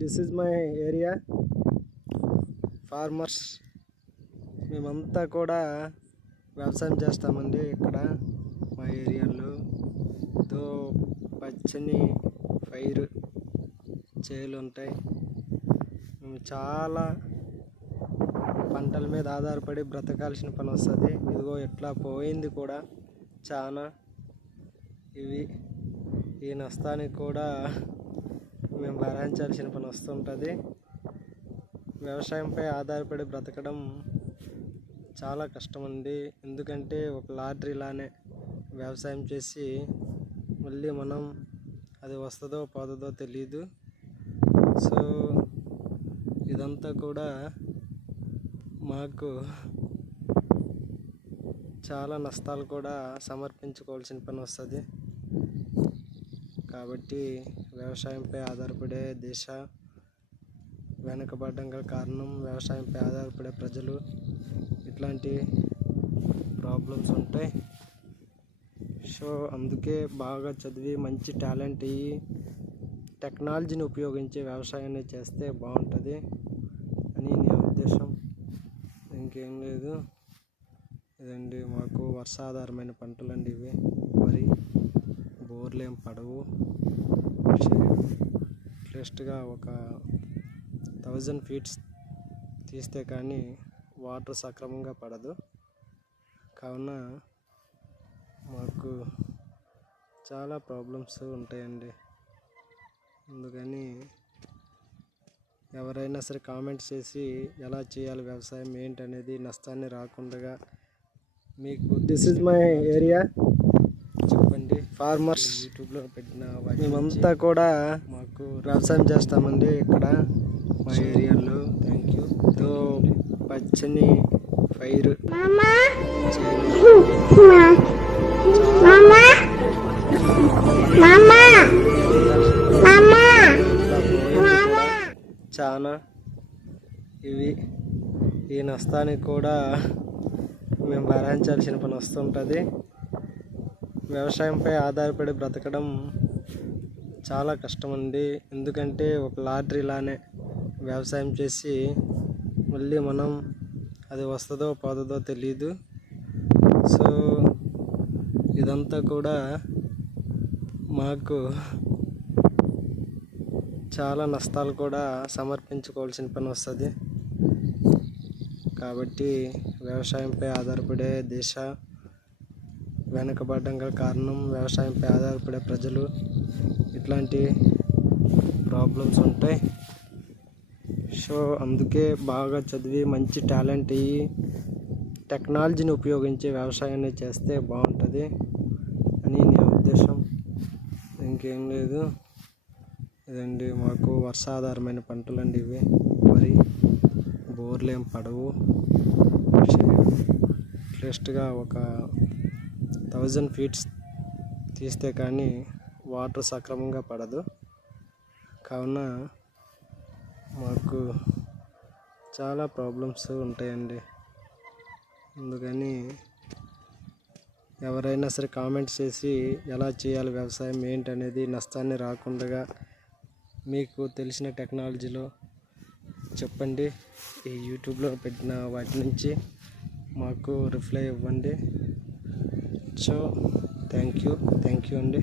This is my area farmers మేమంతా కూడా వ్యవసాయం చేస్తామండి ఇక్కడ మా ఏరియాలో. తో పచ్చని పైరు చేలు ఉంటాయి. మేము చాలా పంటల మీద ఆధారపడి బ్రతకాల్సిన పని వస్తుంది. ఇదిగో ఎట్లా పోయింది కూడా చాలా ఇవి ఈ నష్టానికి కూడా మేము భరించాల్సిన పని వస్తుంటుంది. వ్యవసాయంపై ఆధారపడి బ్రతకడం చాలా కష్టం అండి ఎందుకంటే ఒక లాటరీలానే వ్యవసాయం చేసి మళ్ళీ మనం అది వస్తుందో పోతుందో తెలియదు సో ఇదంతా కూడా మాకు చాలా నష్టాలు కూడా సమర్పించుకోవాల్సిన పని వస్తుంది. కాబట్టి వ్యవసాయంపై ఆధారపడే దేశ వెనుకబడడం గల కారణం వ్యవసాయంపై ఆధారపడే ప్రజలు ఇట్లాంటి ప్రాబ్లమ్స్ ఉంటాయి సో అందుకే బాగా చదివి మంచి టాలెంట్ అయ్యి టెక్నాలజీని ఉపయోగించి వ్యవసాయాన్ని చేస్తే బాగుంటుంది అని నా ఉద్దేశం. ఇంకేం లేదు. ఇదండి మాకు వర్షాధారమైన పంటలండి ఇవి. వరి బోర్లు ఏం పడవు అట్లీస్ట్గా ఒక థౌజండ్ ఫీట్స్ తీస్తే కానీ వాటర్ సక్రమంగా పడదు. కావున మాకు చాలా ప్రాబ్లమ్స్ ఉంటాయండి. అందుకని ఎవరైనా సరే కామెంట్ చేసి ఎలా చేయాలి వ్యవసాయం ఏంటనేది నష్టాన్ని రాకుండా మీకు దిస్ ఇస్ మై ఏరియా చెప్పండి ఫార్మర్స్ యూట్యూబ్లో పెట్టిన మేమంతా కూడా మాకు వ్యవసాయం చేస్తామండి ఇక్కడ మా ఏరియాలో. థ్యాంక్ యూ తో పచ్చని పైరు. చేను. చాలా ఇవి. ఈ నష్టానికి కూడా మేము భరించాల్సిన పని వస్తుంటుంది. వ్యవసాయంపై ఆధారపడి బ్రతకడం చాలా కష్టం అండి ఎందుకంటే ఒక లాటరీలానే వ్యవసాయం చేసి మళ్ళీ మనం అది వస్తుందో పోతుందో తెలియదు సో ఇదంతా కూడా మాకు చాలా నష్టాలు కూడా సమర్పించుకోవాల్సిన పని వస్తుంది. కాబట్టి వ్యవసాయంపై ఆధారపడే దేశ వెనుకబడడం గల కారణం వ్యవసాయంపై ఆధారపడే ప్రజలు ఇట్లాంటి ప్రాబ్లమ్స్ ఉంటాయి సో అందుకే బాగా చదివి మంచి టాలెంట్ అయ్యి టెక్నాలజీని ఉపయోగించి వ్యవసాయాన్ని చేస్తే బాగుంటుంది అని నా ఉద్దేశం. ఇంకేం లేదు. ఇదండి మాకు వర్షాధారమైన పంటలు అండి ఇవి. వరి బోర్లు ఏం పడవు అట్లీస్ట్గా ఒక థౌజండ్ ఫీట్స్ తీస్తే కానీ వాటర్ సక్రమంగా పడదు. కావున మాకు చాలా ప్రాబ్లమ్స్ ఉంటాయండి. అందుకని ఎవరైనా సరే కామెంట్ చేసి ఎలా చేయాలి వ్యవసాయం ఏంటనేది నష్టాన్ని రాకుండా మీకు తెలిసిన టెక్నాలజీలో చెప్పండి. ఈ యూట్యూబ్లో పెట్టిన వాటి నుంచి మాకు రిప్లై ఇవ్వండి. So thank you thank you అండి.